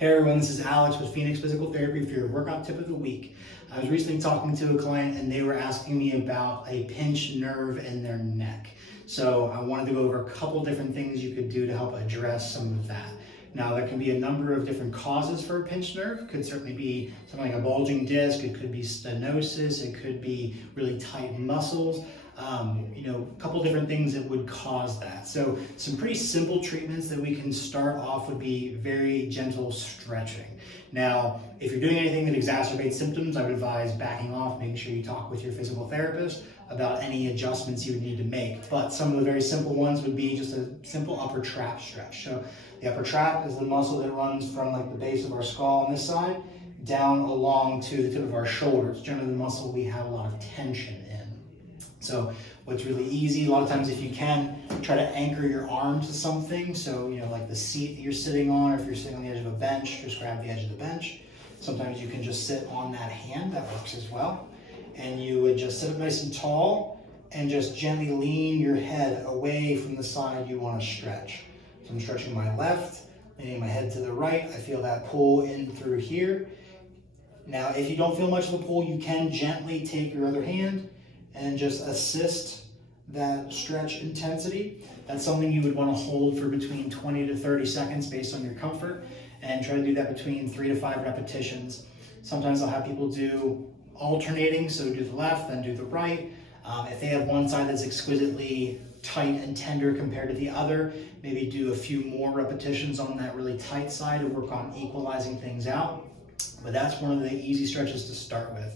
Hey everyone, this is Alex with Phoenix Physical Therapy for your workout tip of the week. I was recently talking to a client and they were asking me about a pinched nerve in their neck. So I wanted to go over a couple different things you could do to help address some of that. Now there can be a number of different causes for a pinched nerve. It could certainly be something like a bulging disc, it could be stenosis, it could be really tight muscles. A couple different things that would cause that. So some pretty simple treatments that we can start off would be very gentle stretching. Now, if you're doing anything that exacerbates symptoms, I would advise backing off, making sure you talk with your physical therapist about any adjustments you would need to make. But some of the very simple ones would be just a simple upper trap stretch. So the upper trap is the muscle that runs from like the base of our skull on this side down along to the tip of our shoulders. Generally the muscle we have a lot of tension in. So what's really easy, a lot of times if you can, try to anchor your arm to something. So, like the seat that you're sitting on, or if you're sitting on the edge of a bench, just grab the edge of the bench. Sometimes you can just sit on that hand, that works as well. And you would just sit up nice and tall and just gently lean your head away from the side you want to stretch. So I'm stretching my left, leaning my head to the right. I feel that pull in through here. Now, if you don't feel much of a pull, you can gently take your other hand and just assist that stretch intensity. That's something you would want to hold for between 20 to 30 seconds based on your comfort, and try to do that between 3 to 5 repetitions. Sometimes I'll have people do alternating, so do the left, then do the right. If they have one side that's exquisitely tight and tender compared to the other, maybe do a few more repetitions on that really tight side to work on equalizing things out. But that's one of the easy stretches to start with.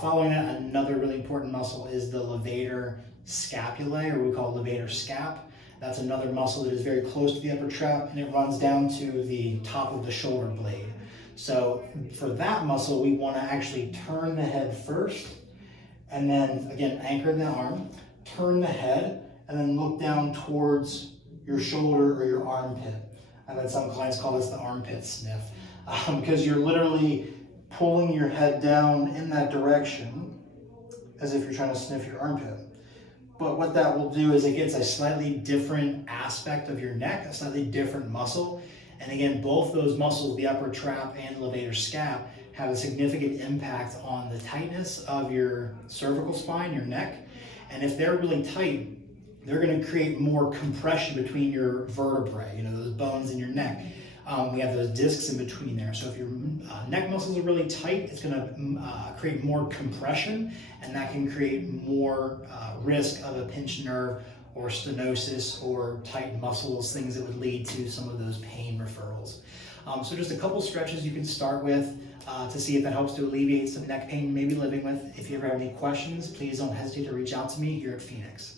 Following that, another really important muscle is the levator scapulae, or we call it levator scap. That's another muscle that is very close to the upper trap, and it runs down to the top of the shoulder blade. So for that muscle, we want to actually turn the head first, and then again, anchor the arm, turn the head, and then look down towards your shoulder or your armpit. I've had some clients call this the armpit sniff, because you're literally pulling your head down in that direction as if you're trying to sniff your armpit. But what that will do is it gets a slightly different aspect of your neck, a slightly different muscle. And again, both those muscles, the upper trap and levator scap, have a significant impact on the tightness of your cervical spine, your neck. And if they're really tight, they're going to create more compression between your vertebrae, those bones in your neck. We have those discs in between there. So if your neck muscles are really tight, it's going to create more compression, and that can create more risk of a pinched nerve or stenosis or tight muscles, things that would lead to some of those pain referrals. So just a couple stretches you can start with to see if that helps to alleviate some neck pain you may be living with. If you ever have any questions, please don't hesitate to reach out to me here at Phoenix.